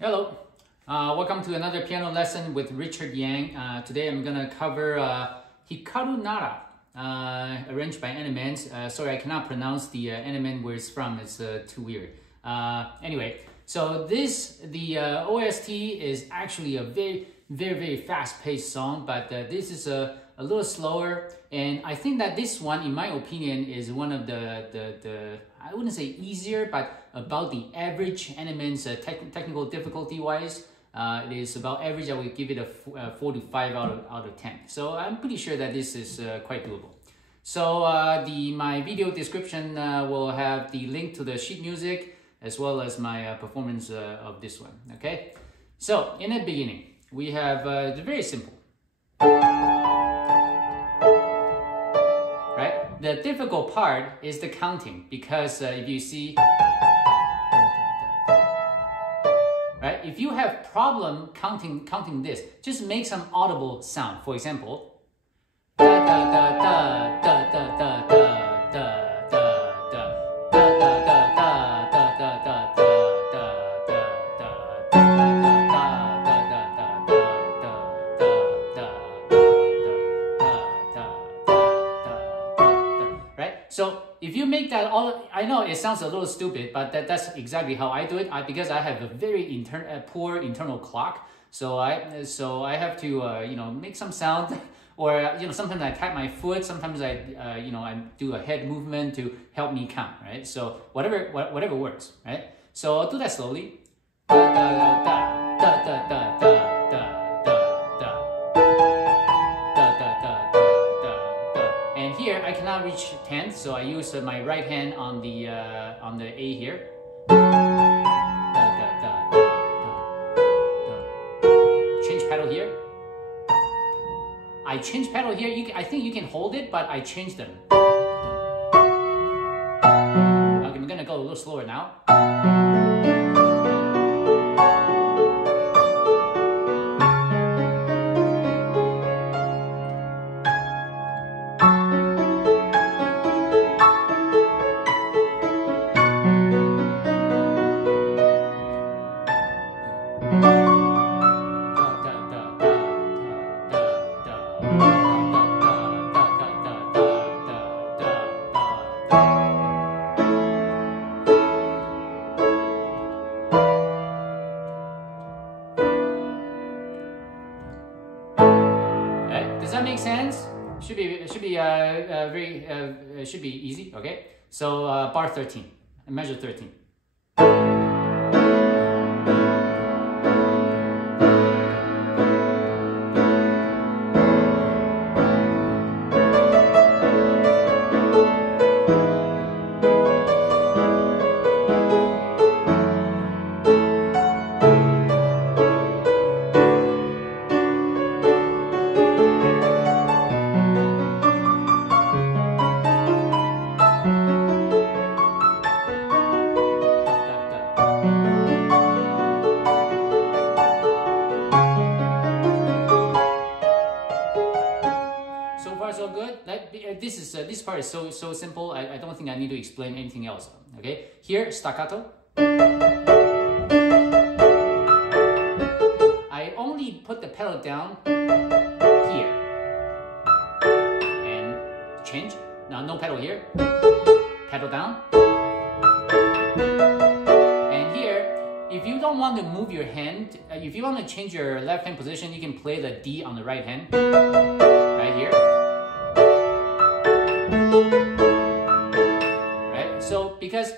Hello, welcome to another piano lesson with Richard Yang. Today I'm gonna cover Hikaru Nara, arranged by Animenz. Sorry, I cannot pronounce the Animenz where it's from. It's too weird. Anyway, so the OST is actually a very fast-paced song, but this is a little slower, and I think that this one, in my opinion, is one of the I wouldn't say easier, but about the average Animenz technical difficulty wise. It is about average. I would give it a 4 to 5 out of 10. So I'm pretty sure that this is quite doable. So my video description will have the link to the sheet music as well as my performance of this one. Okay. So in the beginning, we have very simple. Right? The difficult part is the counting, because if you see, right? If you have problem counting this, just make some audible sound. For example, da da da da da da da da da. So if you make that all, I know it sounds a little stupid, but that's exactly how I do it. Because I have a very poor internal clock, so I have to make some sound, or sometimes I tap my foot, sometimes I I do a head movement to help me count, right? So whatever works, right? So I'll do that slowly. Da da da da da da da da. Here I cannot reach 10th, so I use my right hand on the A here. Change pedal here. I change pedal here. I think you can hold it, but I change them. Okay, I'm gonna go a little slower now. Does that make sense? Should be easy. Okay. So bar 13, measure 13. So far so good. This part is so simple. I don't think I need to explain anything else. Okay, here staccato. I only put the pedal down here and change. Now no pedal here. Pedal down. And here, if you don't want to move your hand, if you want to change your left hand position, you can play the D on the right hand. Right here. Right, so because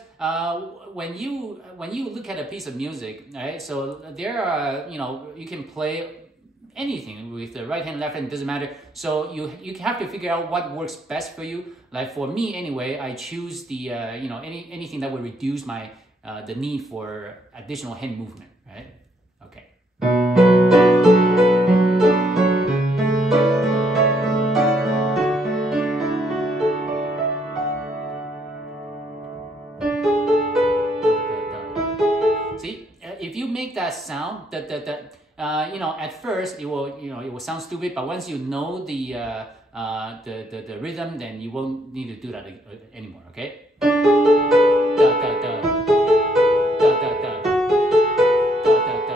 when you look at a piece of music, right, so there are, you can play anything with the right hand, left hand, doesn't matter. So you have to figure out what works best for you. Like for me anyway, I choose the anything that would reduce my the need for additional hand movement, right? Okay. See, if you make that sound, at first it will sound stupid, but once you know the rhythm, then you won't need to do that anymore. Okay. Da, da, da. Da, da, da. Da, da, da.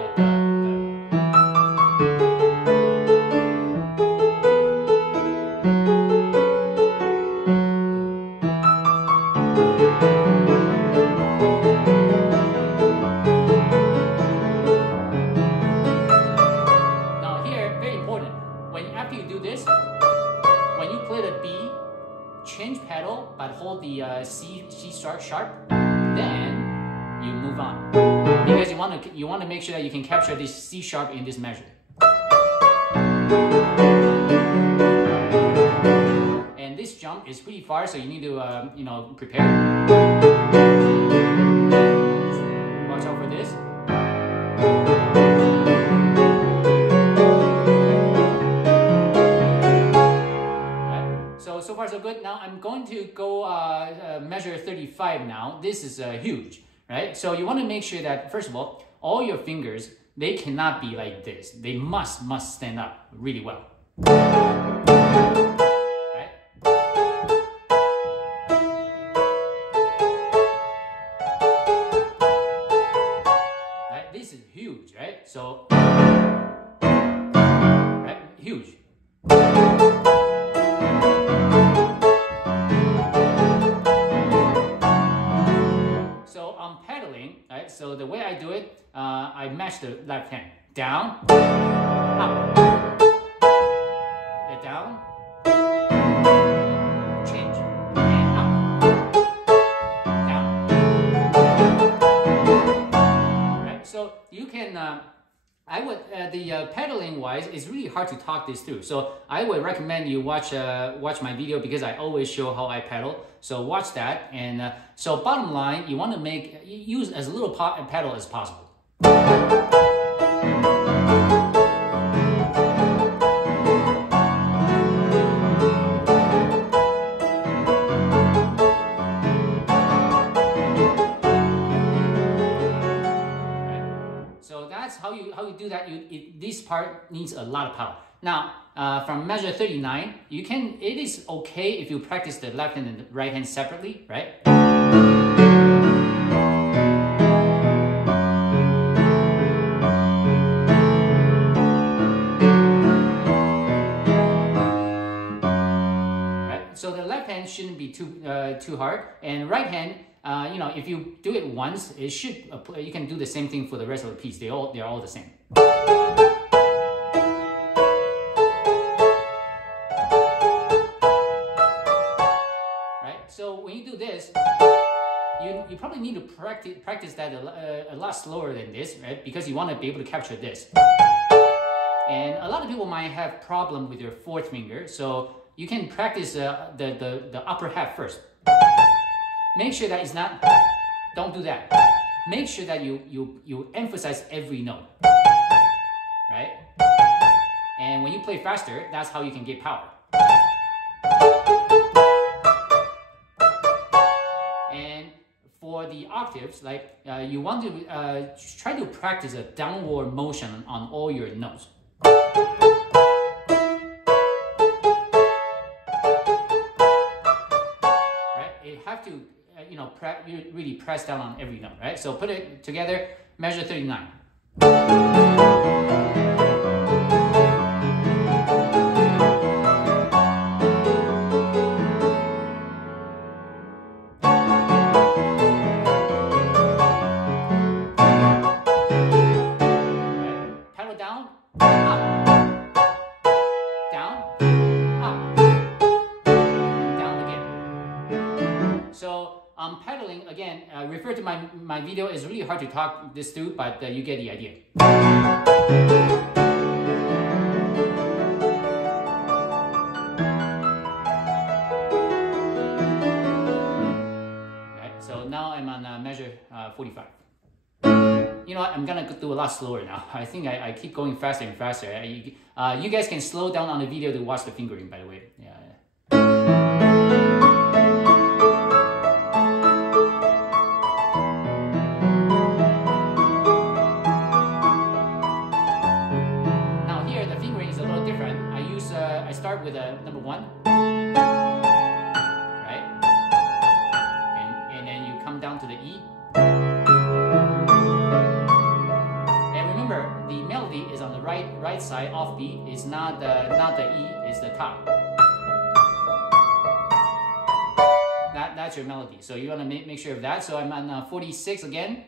start sharp, then you move on, because you want to make sure that you can capture this C sharp in this measure. And this jump is pretty far, so you need to prepare. Watch out for this. So far so good. Now I'm going to go measure 35 now. This is huge, right? So you want to make sure that, first of all your fingers, they cannot be like this. They must stand up really well. Right? Right? This is huge, right? So, right? Huge. Right? So the way I do it, I match the left hand. Down, up, down, change, and up, down. Right? So you can, I would, pedaling wise, it's really hard to talk this through. So I would recommend you watch my video, because I always show how I pedal. So watch that. And so bottom line, you want to use as little pedal as possible. So that's how you do that. This part needs a lot of power. Now, from measure 39, it is okay if you practice the left hand and the right hand separately, right? Right? So the left hand shouldn't be too hard, and right hand, if you do it once, you can do the same thing for the rest of the piece. They're all the same. So when you do this, you probably need to practice that a lot slower than this, right? Because you want to be able to capture this. And a lot of people might have problem with your fourth finger, so you can practice the upper half first. Make sure that it's not. Don't do that. Make sure that you emphasize every note, right? And when you play faster, that's how you can get power. For the octaves, you want to try to practice a downward motion on all your notes. Right? You have to, really press down on every note. Right? So put it together. Measure 39. Pedaling, again, refer to my video. It's really hard to talk this through, but you get the idea. Right, so now I'm on measure 45. You know what, I'm gonna do a lot slower now. I think I keep going faster and faster. You guys can slow down on the video to watch the fingering, by the way. Yeah. I start with a number 1, right? And then you come down to the E. And remember, the melody is on the right side, offbeat. It's not the E, it's the top. That's your melody. So you want to make sure of that. So I'm on 46 again.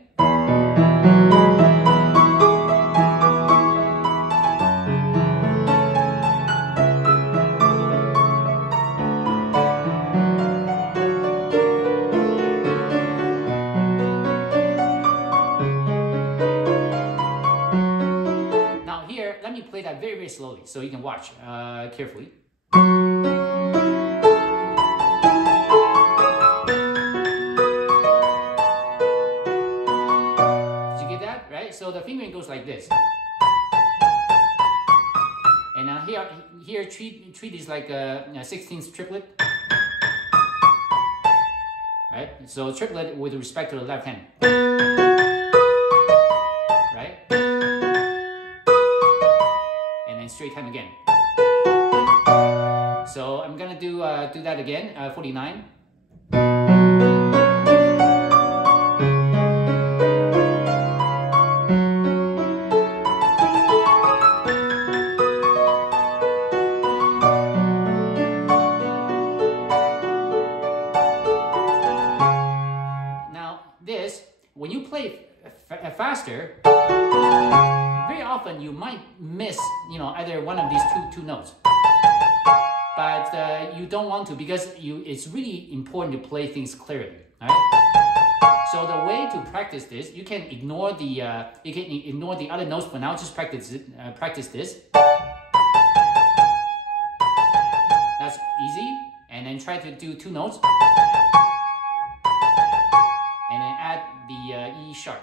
let me play that very, very slowly so you can watch carefully. Did you get that? Right? So the fingering goes like this. And now here treat this like a 16th triplet. Right? So triplet with respect to the left hand. Right? And then straight time again. So I'm gonna do that again, 49. When you play faster, very often you might miss, either one of these two notes. But you don't want to, because it's really important to play things clearly, right? So the way to practice this, you can ignore the other notes for now. Just practice this. That's easy, and then try to do 2 notes. And then add the E sharp.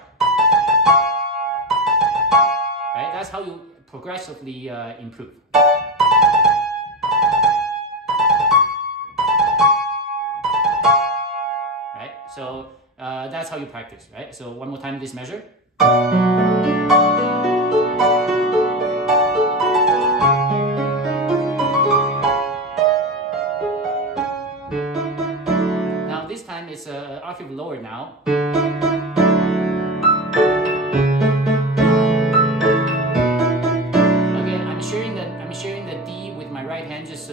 Right? That's how you progressively improve. Right? So that's how you practice. Right? So one more time, this measure. Now this time it's an octave lower now.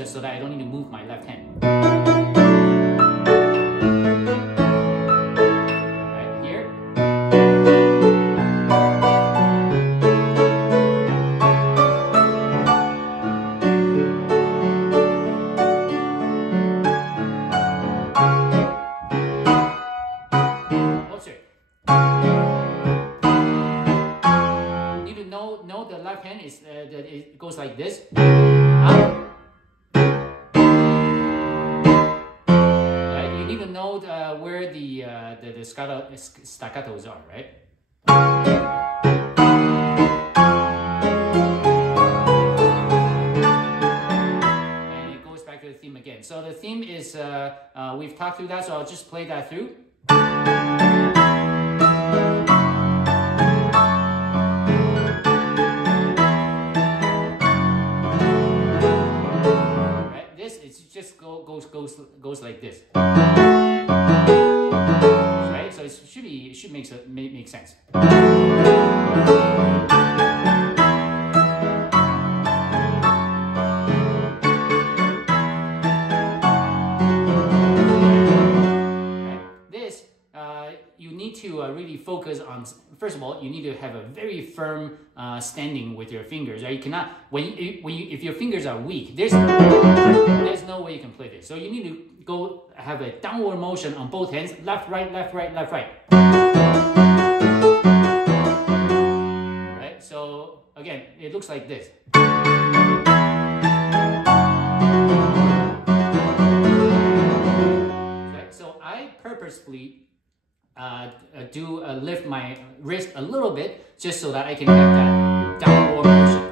So that I don't need to move my left hand. Right here. Oh, sorry. You need to know the left hand is that it goes like this. Know where the staccatos are, right? And it goes back to the theme again. So the theme is, we've talked through that, so I'll just play that through. Right? This is just goes like this. Right, so it should make sense. Right. This you need to really focus on. First of all, you need to have a very firm standing with your fingers. Right? You cannot if your fingers are weak, there's no way you can play this. So you need to go have a downward motion on both hands, left, right, left, right, left, right. Right? So again, it looks like this. Okay, so I purposefully lift my wrist a little bit just so that I can have that downward motion.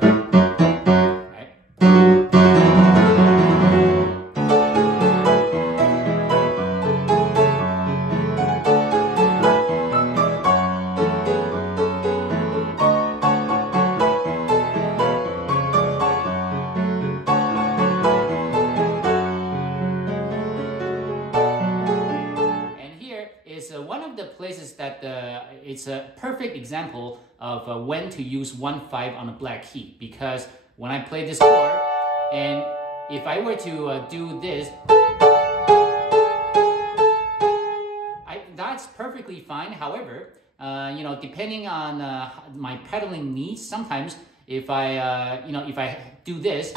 One of the places that it's a perfect example of when to use 1/5 on a black key, because when I play this chord, and if I were to do this, that's perfectly fine. However, depending on my pedaling needs, sometimes if I do this,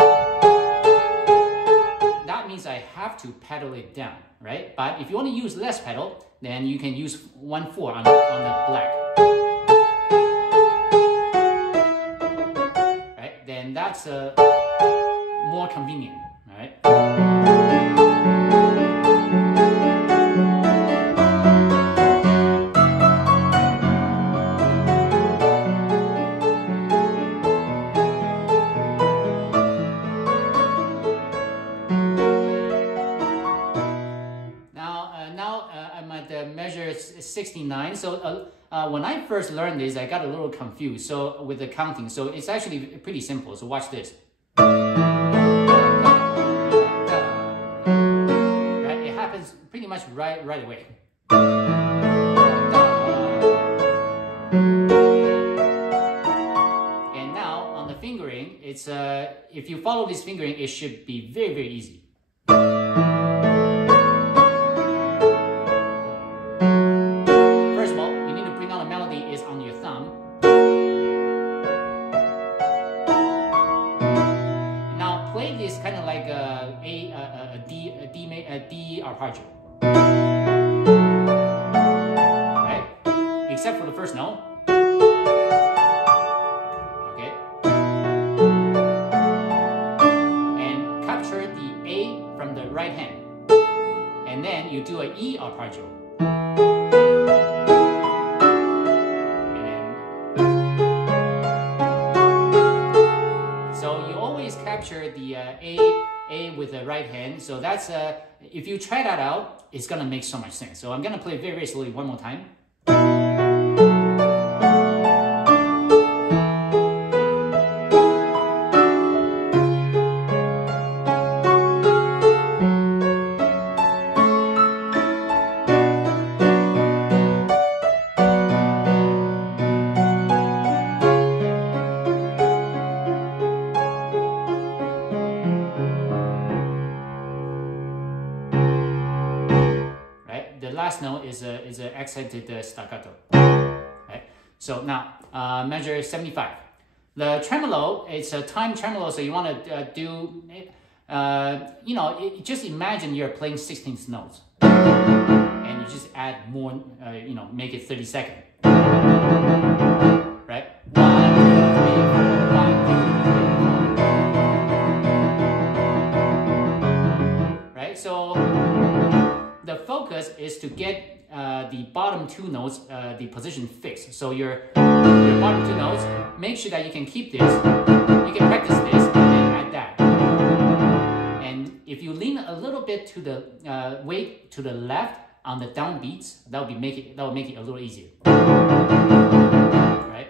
that means I have to pedal it down, right? But if you want to use less pedal, then you can use 1/4 on the black. Right? Then that's more convenient, right? I'm at the measure 69. So when I first learned this, I got a little confused. So with the counting, so it's actually pretty simple. So watch this. Right? It happens pretty much right away. And now on the fingering, it's if you follow this fingering, it should be very easy. Kind of like a D arpeggio, right? Except for the first note. Okay. And capture the A from the right hand, and then you do an E arpeggio. Capture the A with the right hand. So that's if you try that out, it's gonna make so much sense. So I'm gonna play very slowly one more time. The last note is a accented staccato. Right? So now measure 75. The tremolo, it's a time tremolo, so you want to do, just imagine you're playing 16th notes, and you just add more, make it 30 seconds. Right? 1, 2, 3, 4, 1, 2, 3, 4. Right? So the focus is to get the bottom two notes, the position fixed. So your bottom two notes, make sure that you can keep this. You can practice this and then add that. And if you lean a little bit to the weight to the left on the downbeats, that will make it a little easier. Right?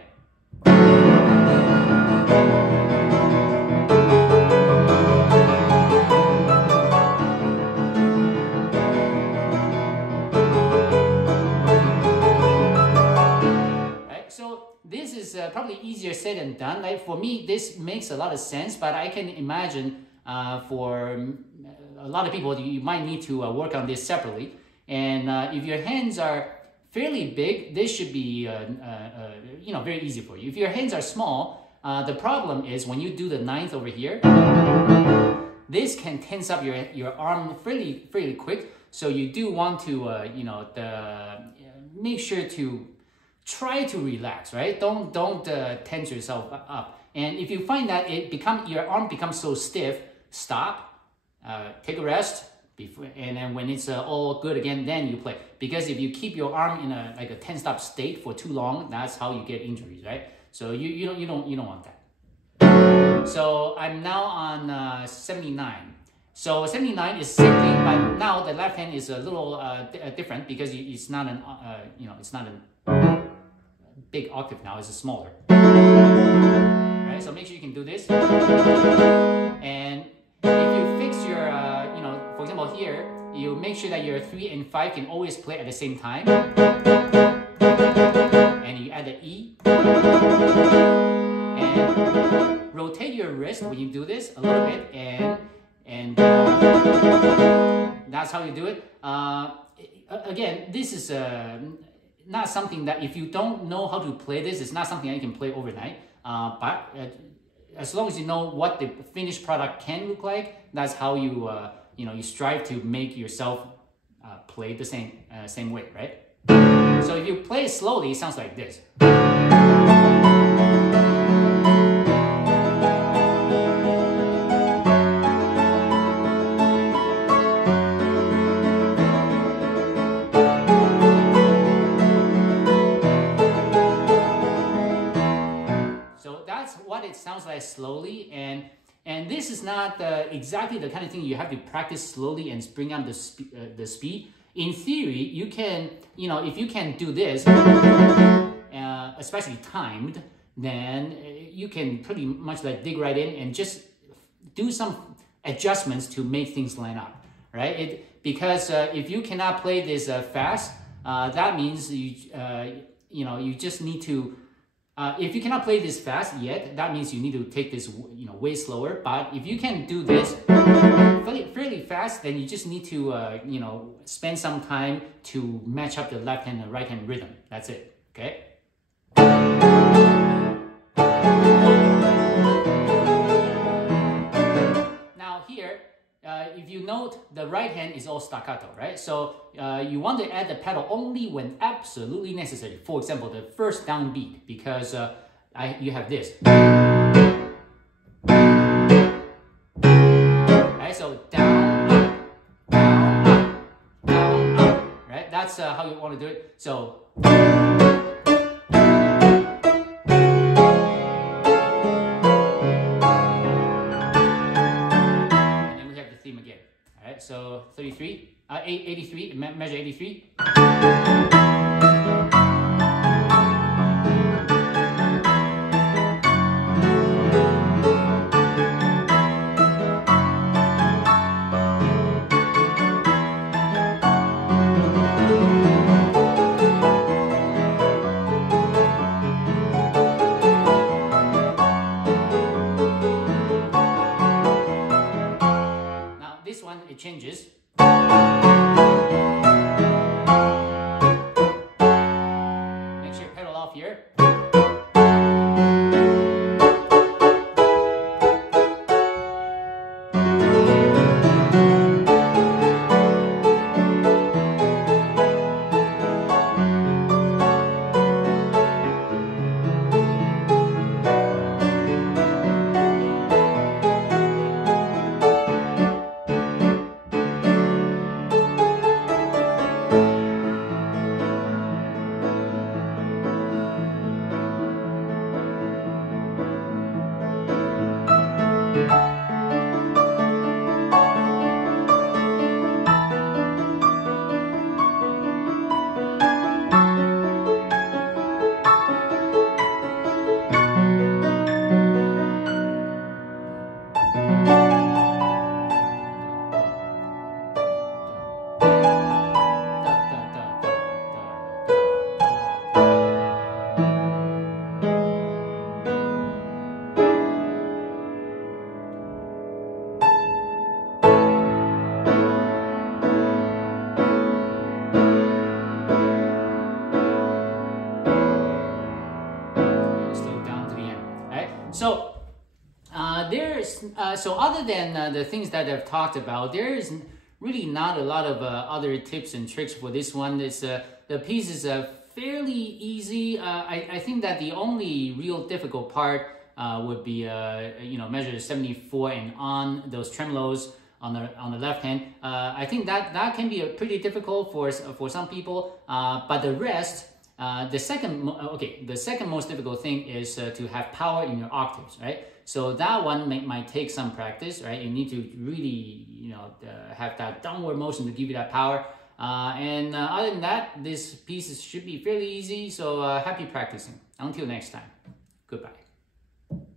This is probably easier said than done. Like for me, this makes a lot of sense, but I can imagine for a lot of people, you might need to work on this separately. And if your hands are fairly big, this should be very easy for you. If your hands are small, the problem is when you do the ninth over here, this can tense up your arm fairly quick. So you do want to make sure to try to relax, right? Don't tense yourself up. And if you find that your arm becomes so stiff, stop, take a rest, and then when it's all good again, then you play. Because if you keep your arm in a tensed up state for too long, that's how you get injuries, right? So you don't want that. So I'm now on 79. So 79 is simply, but now the left hand is a little different because it's not an it's not a big octave now, it's a smaller. Right? So make sure you can do this. And if you fix your, for example here, you make sure that your 3 and 5 can always play at the same time. And you add the E. And rotate your wrist when you do this a little bit, and that's how you do it. Again, this is not something that if you don't know how to play this, it's not something that you can play overnight. But as long as you know what the finished product can look like, that's how you you strive to make yourself play the same way, right? So if you play it slowly, it sounds like this. that's what it sounds like slowly, and this is not exactly the kind of thing you have to practice slowly and bring up the speed. In theory, you can, if you can do this, especially timed, then you can pretty much like dig right in and just do some adjustments to make things line up, right? Because if you cannot play this fast, that means you just need to. If you cannot play this fast yet, that means you need to take this way slower. But if you can do this fairly fast, then you just need to spend some time to match up the left hand and right hand rhythm. That's it. Okay. Now here, if you note, the right hand is all staccato, right? So you want to add the pedal only when absolutely necessary. For example, the first downbeat, because you have this. Right, so down, up, down, up, down, up. Right, that's how you want to do it. So. So 83, 83, measure 83. This one, it changes. Make sure you pedal off here. So so other than the things that I've talked about, there is really not a lot of other tips and tricks for this one. It's the piece is fairly easy. I think that the only real difficult part would be measure 74 and on those tremolos on the left hand. I think that can be pretty difficult for some people. But the rest. The second most difficult thing is to have power in your octaves, right? So that one might take some practice, right? You need to really, have that downward motion to give you that power. And other than that, this piece should be fairly easy. So happy practicing. Until next time, goodbye.